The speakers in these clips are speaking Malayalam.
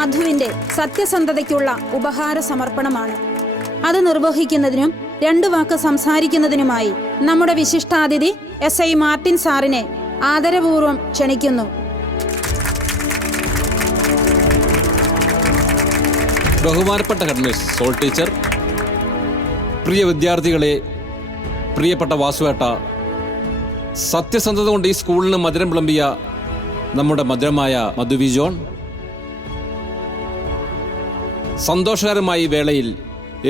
മധുവിന്റെ സത്യസന്ധതയ്ക്കുള്ള ഉപഹാര സമർപ്പണമാണ്. അത് നിർവഹിക്കുന്നതിനും 2 വാക്ക് സംസാരിക്കുന്നതിനുമായി നമ്മുടെ വിശിഷ്ടാതിഥി SI മാർട്ടിൻ സാറിനെ ആദരപൂർവ്വം ക്ഷണിക്കുന്നു. ബഹുമാനപ്പെട്ട ഹെഡ്മിസ് സോൾ ടീച്ചർ, പ്രിയ വിദ്യാർത്ഥികളെ, പ്രിയപ്പെട്ട വാസുവേട്ട, സത്യസന്ധത കൊണ്ട് ഈ സ്കൂളിന് മധുരം വിളമ്പിയ നമ്മുടെ മധുരമായ മധുവി ജോൺ, സന്തോഷകരമായ ഈ വേളയിൽ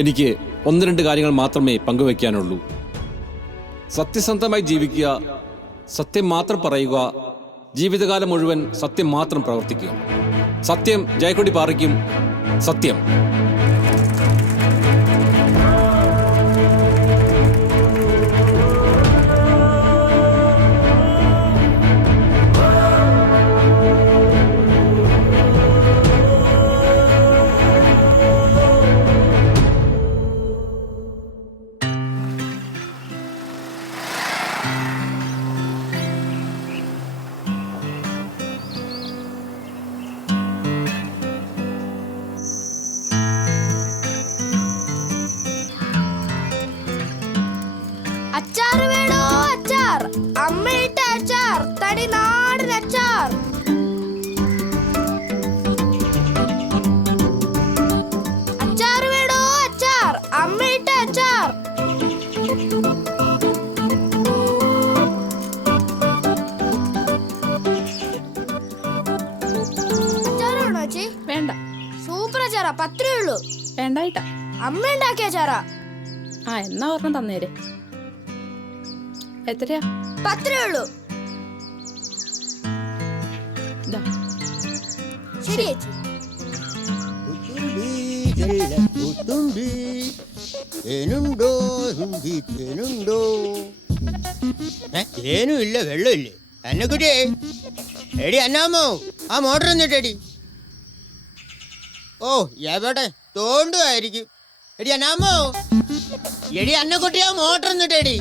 എനിക്ക് 1-2 കാര്യങ്ങൾ മാത്രമേ പങ്കുവയ്ക്കാനുള്ളൂ. സത്യസന്ധമായി ജീവിക്കുക, സത്യം മാത്രം പറയുക, ജീവിതകാലം മുഴുവൻ സത്യം മാത്രം പ്രവർത്തിക്കുക. സത്യം ജയക്കൊടി പാറിക്കും. സത്യം. അച്ചാർ വേണോ? അച്ചാർ, അമ്മയിട്ട അച്ചാർ, തടി നാടൻ അച്ചാർ. അച്ചാർ വേണോ? അച്ചാർ, അമ്മയിട്ട അച്ചാർ. അച്ചാർ വേണോ ചേച്ചി? വേണ്ട. സൂപ്പർ അച്ചാറാ, 10 രൂപയുള്ളൂ. വേണ്ടായിട്ടാ. അമ്മ ഉണ്ടാക്കിയ അച്ചാറാ. എന്നാ ഒരെണ്ണം തന്നേര്. എത്രയാ? 10 രൂപയുള്ളൂ. ശരി ചേച്ചി. തേനും ഇല്ല, വെള്ളമില്ലേ? അന്നക്കുട്ടിയെ, എടി അന്നാമോ, ആ മോട്ടർ എന്നിട്ടേടി. ഓ, എവിടെ തോണ്ടുമായിരിക്കും. എടി അന്നാമോ, എടി അന്നക്കുട്ടി, ആ മോട്ടർ എന്നിട്ടേടി.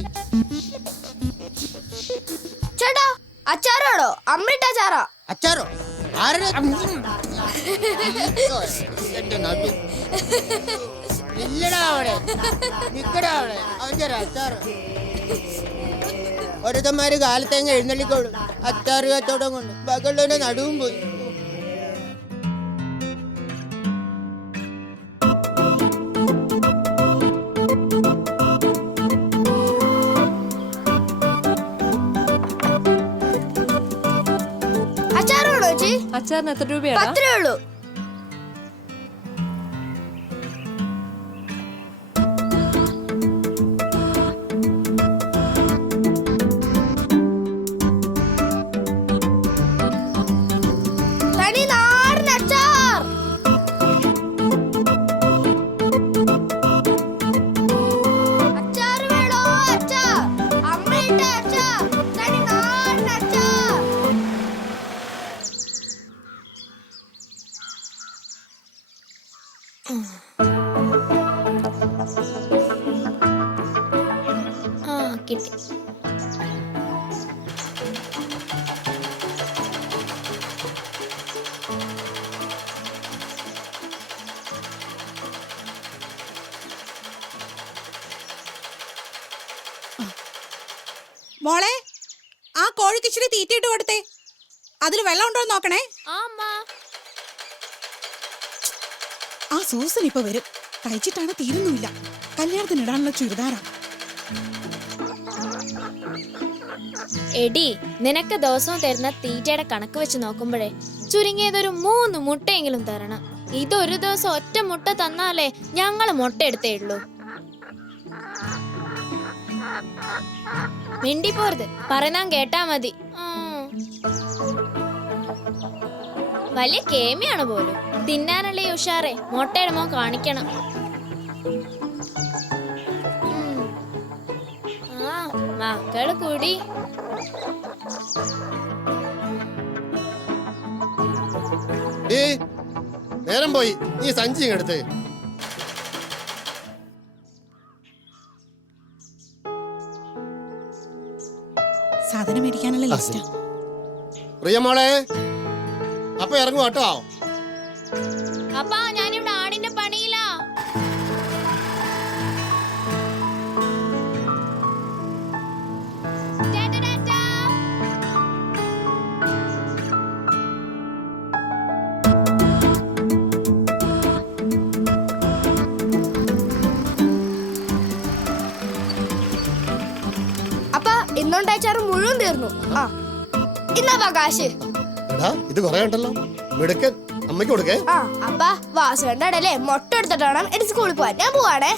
ചേട്ടാ, അച്ചാറാണോ? അമ്മയിട്ട അച്ചാറാ. അച്ചാറോ? ആരുടെ? എന്റെ നടു. ഇല്ലടാ അവിടെ, നിക്കടാ അവിടെ. അവന്റെ അച്ചാറ് ഒരുത്തന്മാര് കാലത്തേങ്ങ എഴുന്നള്ളിക്കോളും. അച്ചാറ് കച്ചവടം കൊണ്ട് ബാക്കിയുള്ളവന്റെ നടുവും പോയി. അച്ചാറാണോ ചേച്ചി? അച്ചാറിന് എത്ര രൂപയാണ്? 10 രൂപയുള്ളൂ. തനി നാടൻ അച്ചാർ. അച്ചാർ വേണോ? അച്ചാർ, അമ്മയിട്ട അച്ചാർ, തനി നാടൻ അച്ചാർ. കിട്ടി. മോളെ, ആ കോഴിക്ക് ഇച്ചിരി തീറ്റിയിട്ട് കൊടുത്തേ. അതിൽ വെള്ളം ഉണ്ടോ നോക്കണേ. ആ സൂസൻ ഇപ്പൊ വരും. കഴിച്ചിട്ടാണ് തീരുന്നുമില്ല. കല്യാണത്തിന് ഇടാനുള്ള ചുരിദാറാ. എടി, നിനക്ക് ദിവസവും തരുന്ന തീറ്റയുടെ കണക്ക് വെച്ച് നോക്കുമ്പോഴേ ചുരുങ്ങിയതൊരു 3 മുട്ടയെങ്കിലും തരണം. ഇതൊരു ദിവസം ഒറ്റ മുട്ട തന്നാലേ ഞങ്ങള് മുട്ട എടുത്തേ ഉള്ളൂ. മിണ്ടി പോരുത്, പറയുന്നാൻ കേട്ടാ മതി. വലിയ കേമിയാണ് പോലും. തിന്നാനുള്ള ഈ ഉഷാറെ മുട്ടയിടുമ്പോ കാണിക്കണം. മക്കള് കൂടി. നേരം പോയി, നീ സഞ്ചി എടുത്ത്. സാധനം മേടിക്കാനുള്ള ലിസ്റ്റാ. പ്രിയമോളെ, അപ്പൊ ഇറങ്ങും കേട്ടോ. അപ്പാ ഞാനിവിടെ ആടിന്റെ പണിയിലാ. ടാറ്റാ, ടാറ്റാ. അപ്പ ഇന്നുണ്ടായ അച്ചാറ് മുഴുവൻ തീർന്നു. ആ ഇന്നാ കാശ്. എടാ ഇത് കൊറേ ഉണ്ടല്ലോ, മിടുക്കൻ. അമ്മയ്ക്ക് കൊടുക്കേ. ആ അപ്പ വാസുവേണ്ട ഇടയിലെ മുട്ട എടുത്തിട്ട് വേണം എനിക്ക് സ്കൂളിൽ പോവാൻ. ഞാൻ പോവാണേ.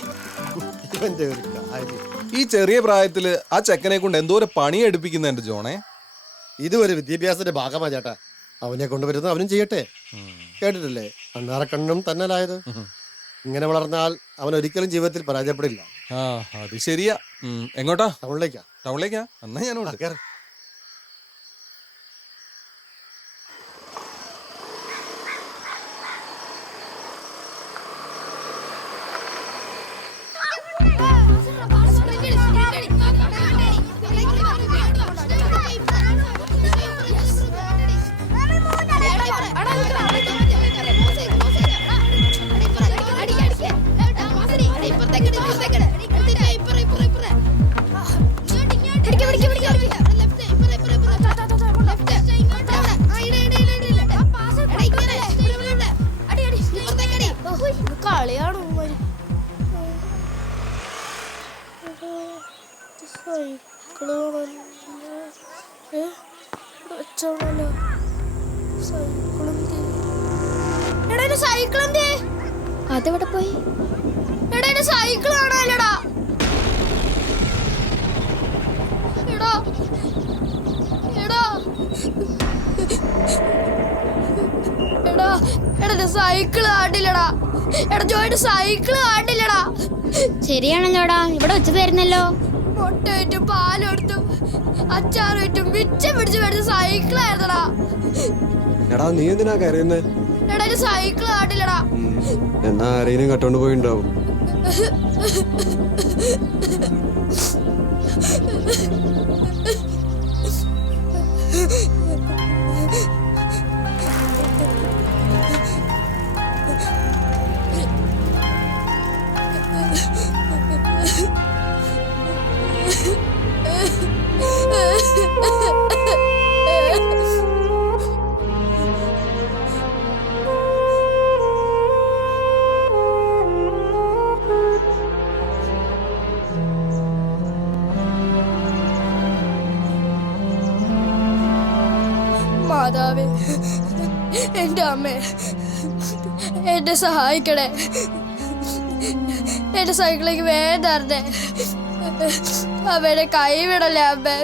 ഇവന്റെ ഒരു കാര്യം. ഈ ചെറിയ പ്രായത്തില് ആ ചെക്കനെ കൊണ്ട് എന്തോരം പണി എടുപ്പിക്കുന്ന എന്റെ ജോണേ. ഇത് ഒരു വിദ്യാഭ്യാസത്തിന്റെ ഭാഗമാ ചേട്ടാ. അവനെ കൊണ്ടുവരുന്നത് അവനും ചെയ്യട്ടെ. കേട്ടിട്ടില്ലേ അണ്ണാറക്കണ്ണും തന്നലായത്. ഇങ്ങനെ വളർന്നാൽ അവൻ ഒരിക്കലും ജീവിതത്തിൽ പരാജയപ്പെടില്ല. ആ അത് ശരിയാ. എങ്ങോട്ടാ? ടൗണിലേക്കാ. ടൗണിലേക്കാ? എന്നാ ആ, ഞാനുണ്ട്. കേറ്. കളിയാണ് സൈക്കിളെന്തേ? അതെവിടെ പോയി? എടാ സൈക്കിൾ കാണാനില്ലടാ. എടാ എടാ എടാ എടാ സൈക്കിൾ കാണില്ലടാ. എടാ ജോയുടെ സൈക്കിൾ കാണില്ലടാ. ശരിയാണല്ലോടാ, ഇവിടെ വെച്ച് തരുന്നല്ലോ. മുട്ട വിറ്റും പാലെടുത്തും അച്ചാറ് വിറ്റും മിച്ചം പിടിച്ച് മേടിച്ച സൈക്കിളായിരുന്നടാ. എടാ നീ എന്തിനാ കരയുന്നേ? എടാ സൈക്കിൾ കാണില്ലടാ. എന്നാ ആരെയും കട്ടോണ്ട് പോയിണ്ടാവും. മാതാവേ, എന്റെ അമ്മേ, എന്നെ സഹായിക്കണേ. എന്റെ സൈക്കിളിലേക്ക് വേഗം തരണേ. അമ്മയുടെ കൈ വിടല്ലേ അമ്മേ.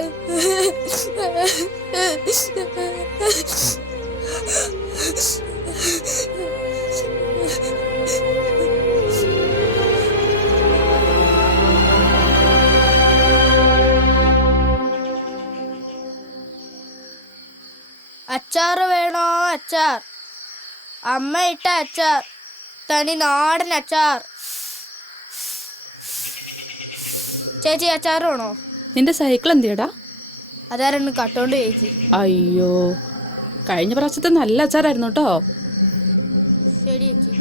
അച്ചാറ് വേണോ? അച്ചാർ. അമ്മ ഇട്ട അച്ചാർ, തനി നാടൻ അച്ചാർ. ചേച്ചി അച്ചാർ വേണോ? നിന്റെ സൈക്കിൾ എന്തിയടാ? അതാരൊന്ന് കട്ടോണ്ട് ചേച്ചി. അയ്യോ, കഴിഞ്ഞ പ്രാവശ്യത്തെ നല്ല അച്ചാറായിരുന്നു കേട്ടോ. ശരി ചേച്ചി.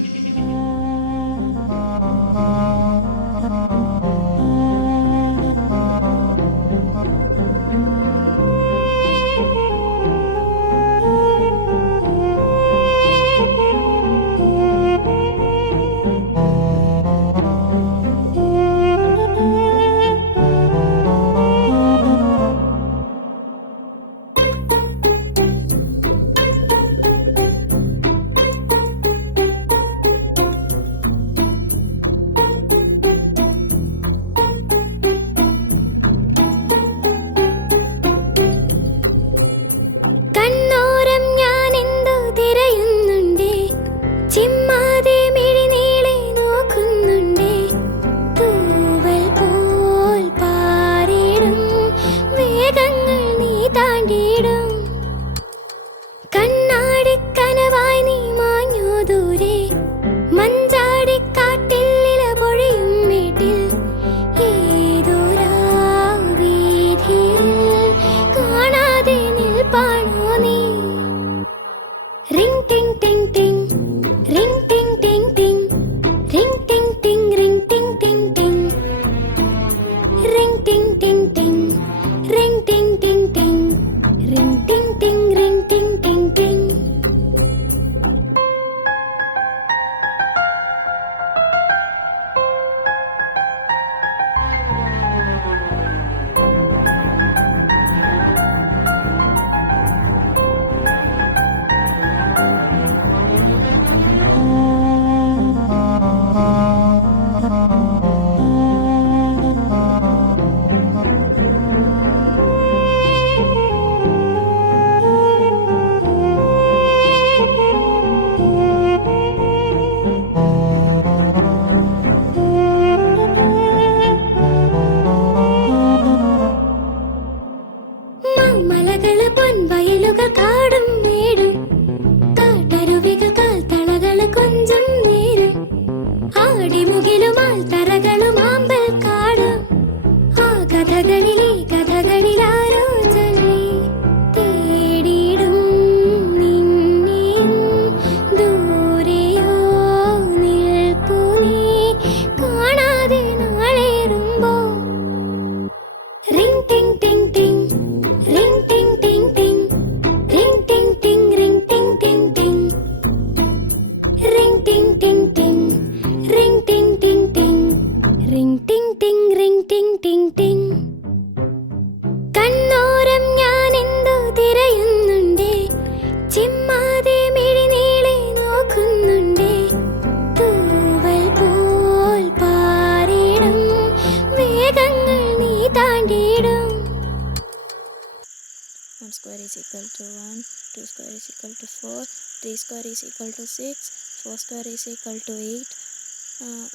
square is equal to 1, 2 square is equal to 4, 3 square is equal to 6, 4 square is equal to 8.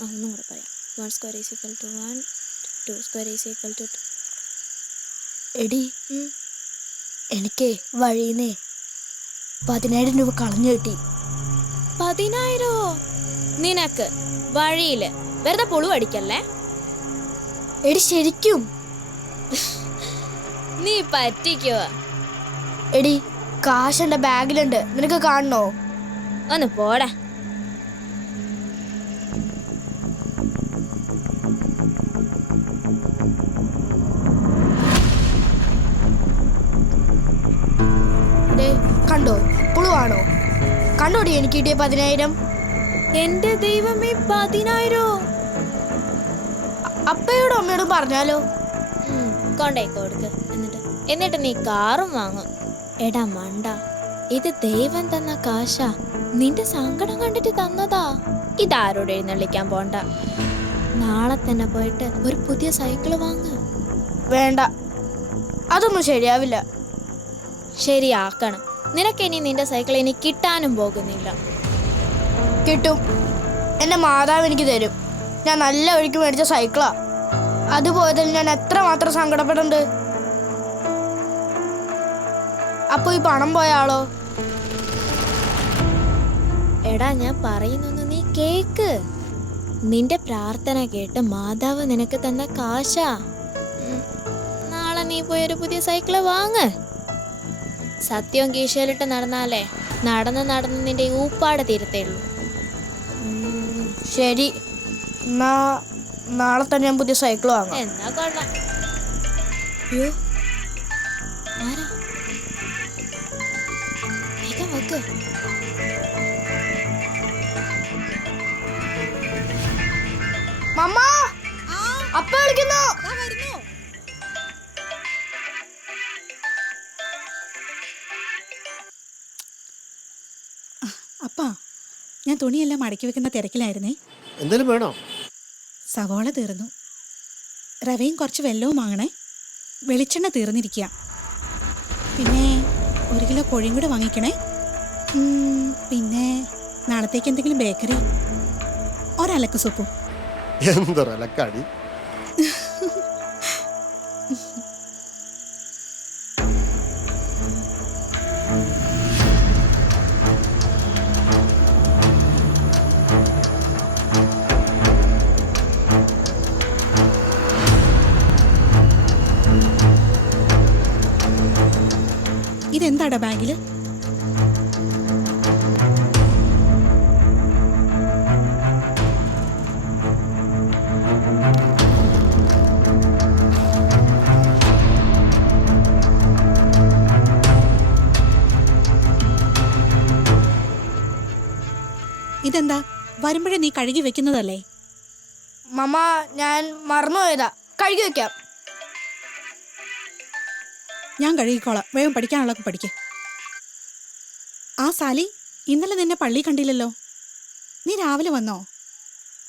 ഒന്നും കൂടെ പറയാം. 1 square is equal to 1, 2 square is equal to 2. എടി എനിക്ക് വഴിന്നേ 10,000 രൂപ കളഞ്ഞു കിട്ടി. 10,000 നിനക്ക് വഴിയില് വെറുതെ പുളുവടിക്കല്ലേ? എടി ശരിക്കും നീ പറ്റിക്കുവ. എടി കാശ് എന്റെ ബാഗിലുണ്ട്, നിനക്ക് കാണണോ? ഒന്ന് പോടാ. കണ്ടോ, പുളുവാണോ? കണ്ടോടി എനിക്ക് കിട്ടിയ 10,000. എന്റെ ദൈവമേ, 10,000. അപ്പയോടും അമ്മയോടും പറഞ്ഞാലോ? കൊണ്ടേക്ക് കൊടുക്ക്. എന്നിട്ട് നീ കാറും വാങ്ങും. എടാ മണ്ട, ഇത് ദൈവം തന്ന കാശാ. നിന്റെ സങ്കടം കണ്ടിട്ട് തന്നതാ. ഇതാരോട് എഴുന്നള്ളിക്കാൻ പോണ്ട. നാളെ തന്നെ പോയിട്ട് ഒരു പുതിയ സൈക്കിള് വാങ്ങ്. വേണ്ട, അതൊന്നും ശരിയാവില്ല. ശരിയാക്കണം. നിനക്കിനി നിന്റെ സൈക്കിൾ ഇനി കിട്ടാനും പോകുന്നില്ല. കിട്ടും. എന്റെ മാതാവ് എനിക്ക് തരും. ഞാൻ നല്ല വഴിക്ക് മേടിച്ച സൈക്കിളാ. അതുപോയതിൽ ഞാൻ എത്രമാത്രം സങ്കടപ്പെടുന്നുണ്ട്. അപ്പൊ ഈ പണം പോയ ആളോ? എടാ, ഞാൻ പറയുന്നൊന്ന് നീ കേക്ക്. നിന്റെ പ്രാർത്ഥന കേട്ട് മാതാവ് നിനക്ക് തന്ന കാശാ. നാളെ നീ പോയൊരു പുതിയ സൈക്കിള് വാങ്ങ്. സത്യവും കീശയിലിട്ട് നടന്നാലേ നടന്ന് നിന്റെ ഊപ്പാട് തീരത്തേയുള്ളൂ. ശരി, നാളെ തന്നെ ഞാൻ പുതിയ സൈക്കിൾ വാങ്ങാം. എന്നാ കൊള്ളാം. അയ്യോ, ആരാ? വേഗം വെക്ക്. മമ്മ, അപ്പ വിളിക്കുന്നു. അപ്പാ, ഞാൻ തുണിയെല്ലാം മടക്കി വെക്കുന്ന തിരക്കിലായിരുന്നേ. എന്തേലും വേണോ? സവോള തീർന്നു. റവയും കുറച്ച് വെല്ലവും വാങ്ങണേ. വെളിച്ചെണ്ണ തീർന്നിരിക്കുക. പിന്നെ 1 കിലോ കോഴിയും കൂടെ വാങ്ങിക്കണേ. പിന്നെ നാളത്തേക്ക് എന്തെങ്കിലും ബേക്കറി, ഒരലക്ക് സൂപ്പും. എന്തൊരലക്കാടി. ഇതെന്താടാ ബാഗില്? ഇതെന്താ? വരുമ്പോഴേ നീ കഴുകി വെക്കുന്നതല്ലേ? മമ്മ, ഞാൻ മറന്നുപോയതാ. കഴുകി വെക്കാം. ഞാൻ കഴുകിക്കോളാം. വേഗം പഠിക്കാനുള്ളതൊക്കെ പഠിക്ക്. ആ സാലി, ഇന്നലെ നിന്നെ പള്ളി കണ്ടില്ലല്ലോ. നീ രാവിലെ വന്നോ?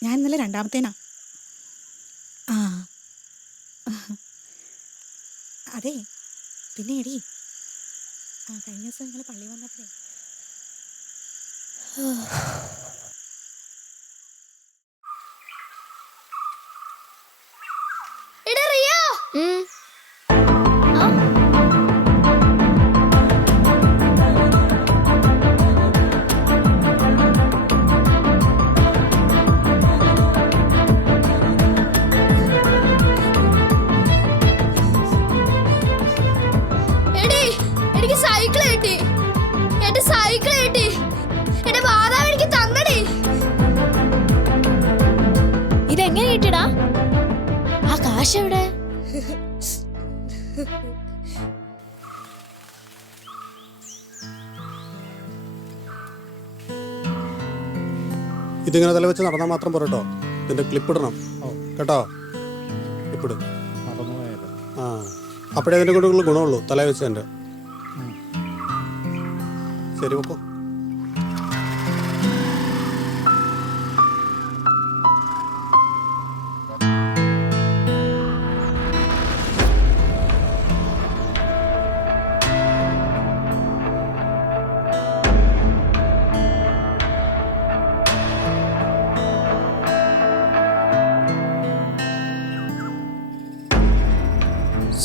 ഞാൻ ഇന്നലെ 2ാമത്തേനാ. ആ അതെ, പിന്നെ എടി, കഴിഞ്ഞ ദിവസം നിങ്ങൾ പള്ളി വന്നപ്പോഴേ ഇതെങ്ങനെ കിട്ടിടാ? ആ കാശ് എവിടെ? ഇതിങ്ങനെ തല വെച്ച് നടന്നാൽ മാത്രം പോരട്ടോ, ഇതിന്റെ ക്ലിപ്പ് ഇടണം കേട്ടോ. ക്ലിപ്പിട്. ആ, അപ്പോഴേ അതിന്റെ കൂടെ ഗുണമുള്ളൂ തല വെച്ചതിന്റെ. ശരി, വെക്കോ.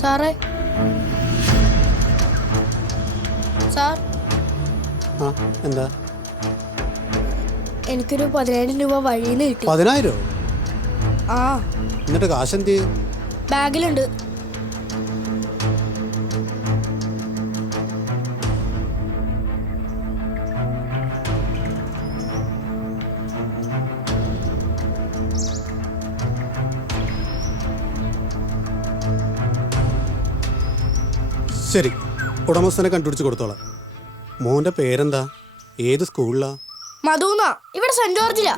സാറേ സാർ ആ എന്താ എനിക്കൊരു 10,000 രൂപ വഴിയിൽ നിന്ന് കിട്ടി. 10,000? ആ എന്നിട്ട് കാശ് എന്ത് ചെയ്യും? ബാഗിലുണ്ട്. ശരി, ഉടമസ്ഥനെ കണ്ടുപിടിച്ച് കൊടുത്തോളാം. മോന്റെ പേരെന്താ? ഏത് സ്കൂളിലാ? മധുന, ഇവിടെ സെന്റ് ജോർജിലാ.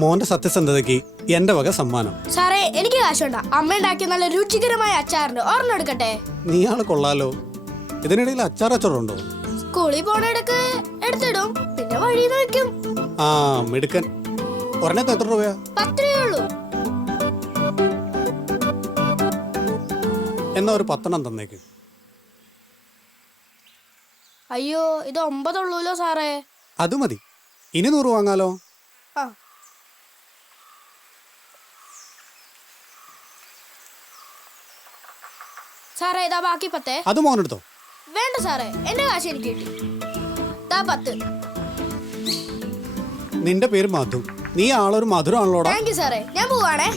മോന്റെ സത്യസന്ധതയ്ക്ക് എന്റെ വക സമ്മാനം. സാറേ എനിക്ക് കാശുണ്ട. അമ്മ ഉണ്ടാക്കിയ നല്ല രുചികരമായ അച്ചാറുണ്ട്, ഒരെണ്ണം എടുക്കട്ടെ? നീ ആള് കൊള്ളാലോ. ഇതിനിടയിൽ അച്ചാറുണ്ടോ? സ്കൂളിൽ പോണയിടക്ക് എടുത്തിടും, പിന്നെ വഴി നോക്കും. ആ മിടുക്കൻ. ഒരെണ്ണത്തിന് എത്ര രൂപയാ? 10 രൂപയുള്ളൂ. എന്നാ ഒരു 10 തന്നേക്ക്. അയ്യോ, ഇത് 9 ഉള്ളൂല്ലോ സാറേ. അത് മതി, ഇനി 100 വാങ്ങാലോ. ആ സാറേ, ഇതാ ബാക്കി 10. അത് മോനെടുത്തോ. വേണ്ട സാറേ, എന്റെ കാശ് എനിക്ക് കിട്ടി. ഇതാ 10. നിന്റെ പേര് മധു, നീ ആളൊരു മധുരമാണല്ലോടാ. താങ്ക് യു സാറേ, ഞാൻ പോവാണേ.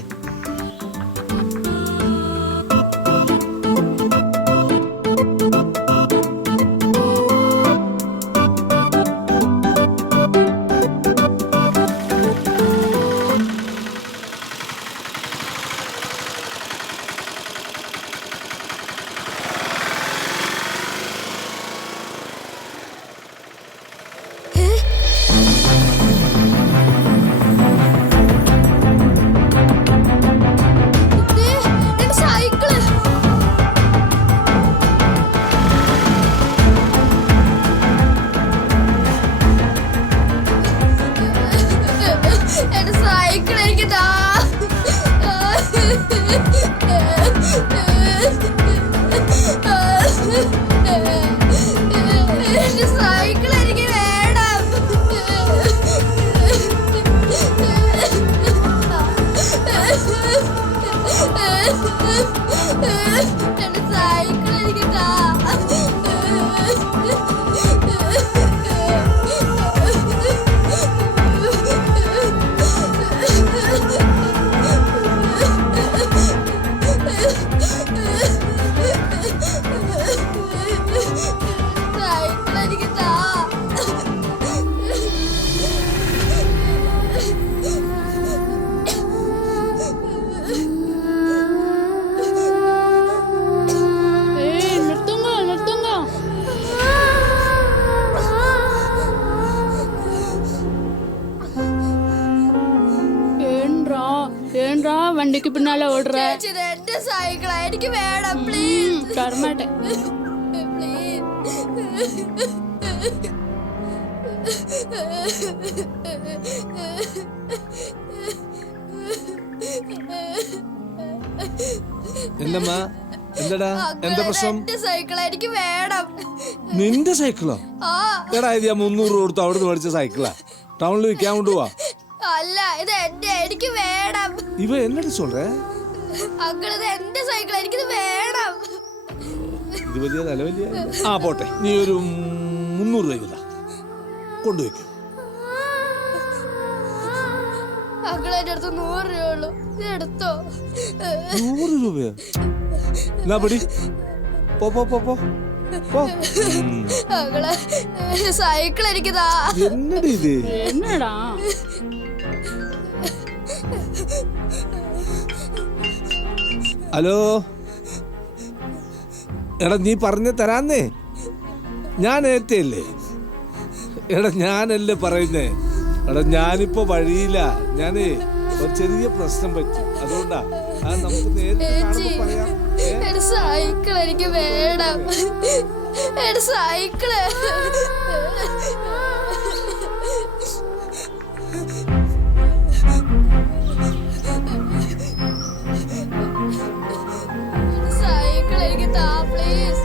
വണ്ടിക്ക് പിന്നാലെ ഓടുറ. എന്റെ സൈക്കിളാ, എനിക്ക് വേണം പ്ലീസ്. കർമ്മട്ടെ. എന്നമ്മാ എന്താടാ, എന്താ പ്രശ്നം? എന്റെ സൈക്കിളാ, എനിക്ക് വേണം. നിന്റെ സൈക്കിളോ? എടാ, ഇത് ഞാൻ 300 രൂപ കൊടുത്ത് അവിടുന്ന് മേടിച്ച സൈക്കിളാ. ടൗണിൽ വിൽക്കാൻ കൊണ്ടുപോവാ. അല്ല, ഇത് എന്റെ, എനിക്ക് വേണം. ഇവ എന്നോട് சொல்ற? അങ്കിൾ, ഇത് എന്റെ സൈക്കിളാ, എനിക്കിത് വേണം. ഇത് വലിയ തലവലിയ. ആ പോട്ടെ, നീ ഒരു 300 രൂപ കൊണ്ടുവയ്ക്കും. അങ്കിൾ, എന്റെ അടുത്ത് 100 രൂപയുള്ളൂ, ഇത് എടുത്തോ. 100 രൂപയോ? എന്നാ പടി, പോ പോ പോ പോ. Uncle, cycle എനിക്കിതാ. എന്നടി ഇത്? എന്നടാ? ഹലോ, എടാ നീ പറഞ്ഞ തരാന്നേ, ഞാൻ ഏറ്റല്ലേ. എടാ ഞാനല്ലേ പറയുന്നേ. എടാ ഞാനിപ്പോ വഴിയില്ല, ഞാനേ ഒരു ചെറിയ പ്രശ്നം പറ്റി, അതുകൊണ്ടാ. നമുക്ക് നേരിട്ട് കാണുമ്പോ പറയാം. എന്റെ സൈക്കിൾ എനിക്ക് വേണം. എന്റെ സൈക്കിള്. സൈക്കിൾ എനിക്ക് താ പ്ലീസ്.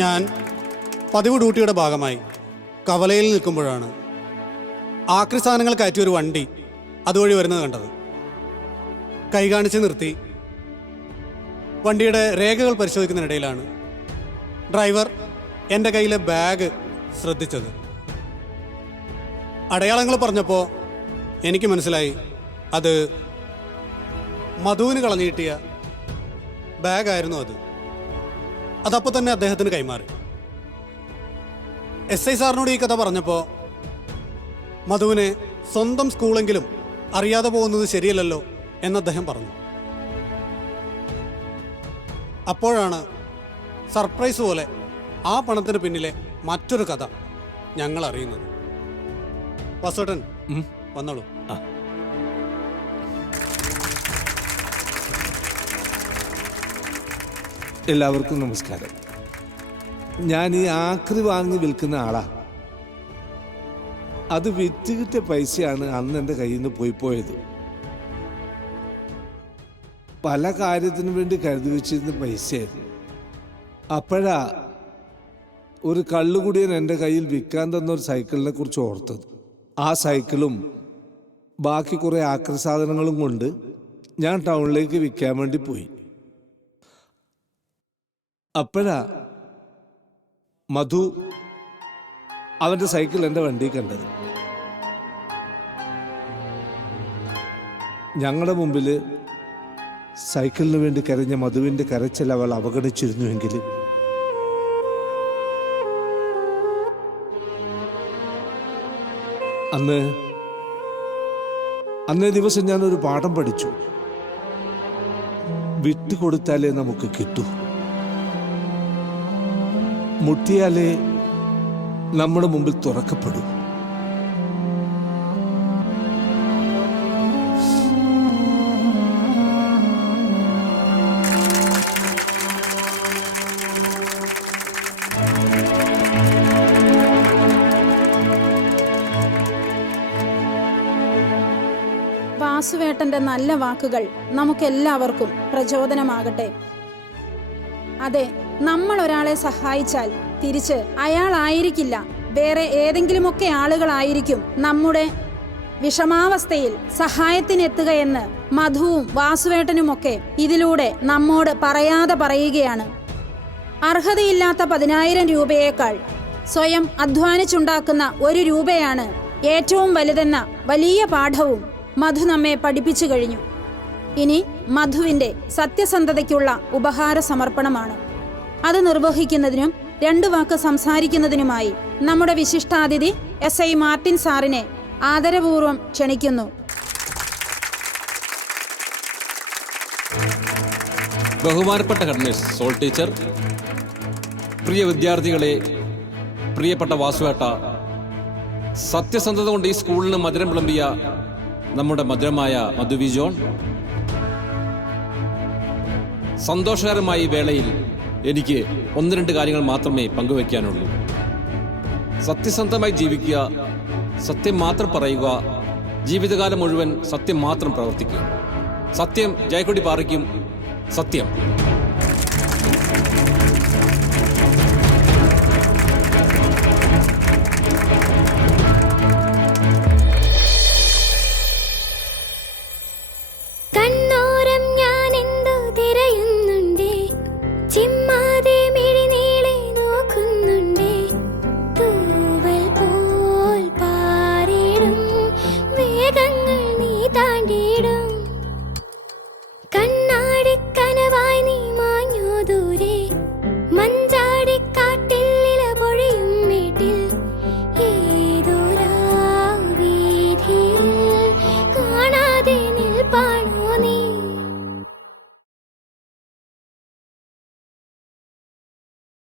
ഞാൻ പതിവ് ഡ്യൂട്ടിയുടെ ഭാഗമായി കവലയിൽ നിൽക്കുമ്പോഴാണ് ആക്രി സാധനങ്ങൾ കയറ്റിയ ഒരു വണ്ടി അതുവഴി വരുന്നത് കണ്ടത്. കൈ കാണിച്ച് നിർത്തി വണ്ടിയുടെ രേഖകൾ പരിശോധിക്കുന്നതിനിടയിലാണ് ഡ്രൈവർ എൻ്റെ കയ്യിലെ ബാഗ് ശ്രദ്ധിച്ചത്. അടയാളങ്ങൾ പറഞ്ഞപ്പോൾ എനിക്ക് മനസ്സിലായി അത് മധുവിന് കളഞ്ഞു കിട്ടിയ ബാഗായിരുന്നു അത്. അതപ്പോൾ തന്നെ അദ്ദേഹത്തിന് കൈമാറി. SI സാറിനോട് ഈ കഥ പറഞ്ഞപ്പോൾ മധുവിനെ സ്വന്തം സ്കൂളെങ്കിലും അറിയാതെ പോകുന്നത് ശരിയല്ലല്ലോ എന്ന് അദ്ദേഹം പറഞ്ഞു. അപ്പോഴാണ് സർപ്രൈസ് പോലെ ആ പണത്തിന് പിന്നിലെ മറ്റൊരു കഥ ഞങ്ങൾ അറിയുന്നത്. വാസുവേട്ടൻ വന്നോളൂ. എല്ലാവർക്കും നമസ്കാരം. ഞാൻ ഈ ആക്രി വാങ്ങി വിൽക്കുന്ന ആളാ. അത് വിറ്റ് കിട്ടിയ പൈസയാണ് അന്ന് എൻ്റെ കയ്യിൽ നിന്ന് പോയത്. പല കാര്യത്തിനു വേണ്ടി കരുതി വെച്ചിരുന്ന പൈസയായിരുന്നു. അപ്പോഴാ ഒരു കള്ളുകുടിയൻ എൻ്റെ കയ്യിൽ വിൽക്കാൻ തന്നൊരു സൈക്കിളിനെ കുറിച്ച് ഓർത്തത്. ആ സൈക്കിളും ബാക്കി കുറേ ആക്രി സാധനങ്ങളും കൊണ്ട് ഞാൻ ടൗണിലേക്ക് വിൽക്കാൻ വേണ്ടി പോയി. അപ്പോഴാ മധു അവൻ്റെ സൈക്കിൾ എൻ്റെ വണ്ടി കണ്ടത്. ഞങ്ങളുടെ മുമ്പിൽ സൈക്കിളിന് വേണ്ടി കരഞ്ഞ മധുവിൻ്റെ കരച്ചിൽ അവൾ അവഗണിച്ചിരുന്നുവെങ്കിൽ അന്നേ ദിവസം ഞാനൊരു പാഠം പഠിച്ചു. വിട്ടുകൊടുത്താലേ നമുക്ക് കിട്ടൂ, മുട്ടിയാലേ നമ്മുടെ മുമ്പിൽ തുറക്കപ്പെടൂ. വാസുവേട്ടന്റെ നല്ല വാക്കുകൾ നമുക്കെല്ലാവർക്കും പ്രചോദനമാകട്ടെ. അതെ, നമ്മൾ ഒരാളെ സഹായിച്ചാൽ തിരിച്ച് അയാളായിരിക്കില്ല, വേറെ ഏതെങ്കിലുമൊക്കെ ആളുകളായിരിക്കും നമ്മുടെ വിഷമാവസ്ഥയിൽ സഹായത്തിനെത്തുകയെന്ന് മധുവും വാസുവേട്ടനുമൊക്കെ ഇതിലൂടെ നമ്മോട് പറയാതെ പറയുകയാണ്. അർഹതയില്ലാത്ത 10,000 രൂപയേക്കാൾ സ്വയം അധ്വാനിച്ചുണ്ടാക്കുന്ന 1 രൂപയാണ് ഏറ്റവും വലുതെന്ന വലിയ പാഠവും മധു നമ്മെ പഠിപ്പിച്ചു കഴിഞ്ഞു. ഇനി മധുവിന്റെ സത്യസന്ധതയ്ക്കുള്ള ഉപഹാര സമർപ്പണമാണ്. അത് നിർവഹിക്കുന്നതിനും 2 വാക്ക് സംസാരിക്കുന്നതിനുമായി നമ്മുടെ വിശിഷ്ടാതിഥി SI മാർട്ടിൻ സാറിനെ ആദരപൂർവ്വം ക്ഷണിക്കുന്നു. ബഹുമാനപ്പെട്ട ഹെഡ്മിസ് സോൾ ടീച്ചർ, പ്രിയ വിദ്യാർത്ഥികളെ, പ്രിയപ്പെട്ട വാസുവേട്ട, സത്യസന്ധത കൊണ്ട് ഈ സ്കൂളിന് മധുരം വിളമ്പിയ നമ്മുടെ മധുരമായ മധുവി ജോൺ, സന്തോഷകരമായ ഈ വേളയിൽ എനിക്ക് 1-2 കാര്യങ്ങൾ മാത്രമേ പങ്കുവയ്ക്കാനുള്ളൂ. സത്യസന്ധമായി ജീവിക്കുക, സത്യം മാത്രം പറയുക, ജീവിതകാലം മുഴുവൻ സത്യം മാത്രം പ്രവർത്തിക്കുക. സത്യം ജയക്കൊടി പാറിക്കും. സത്യം.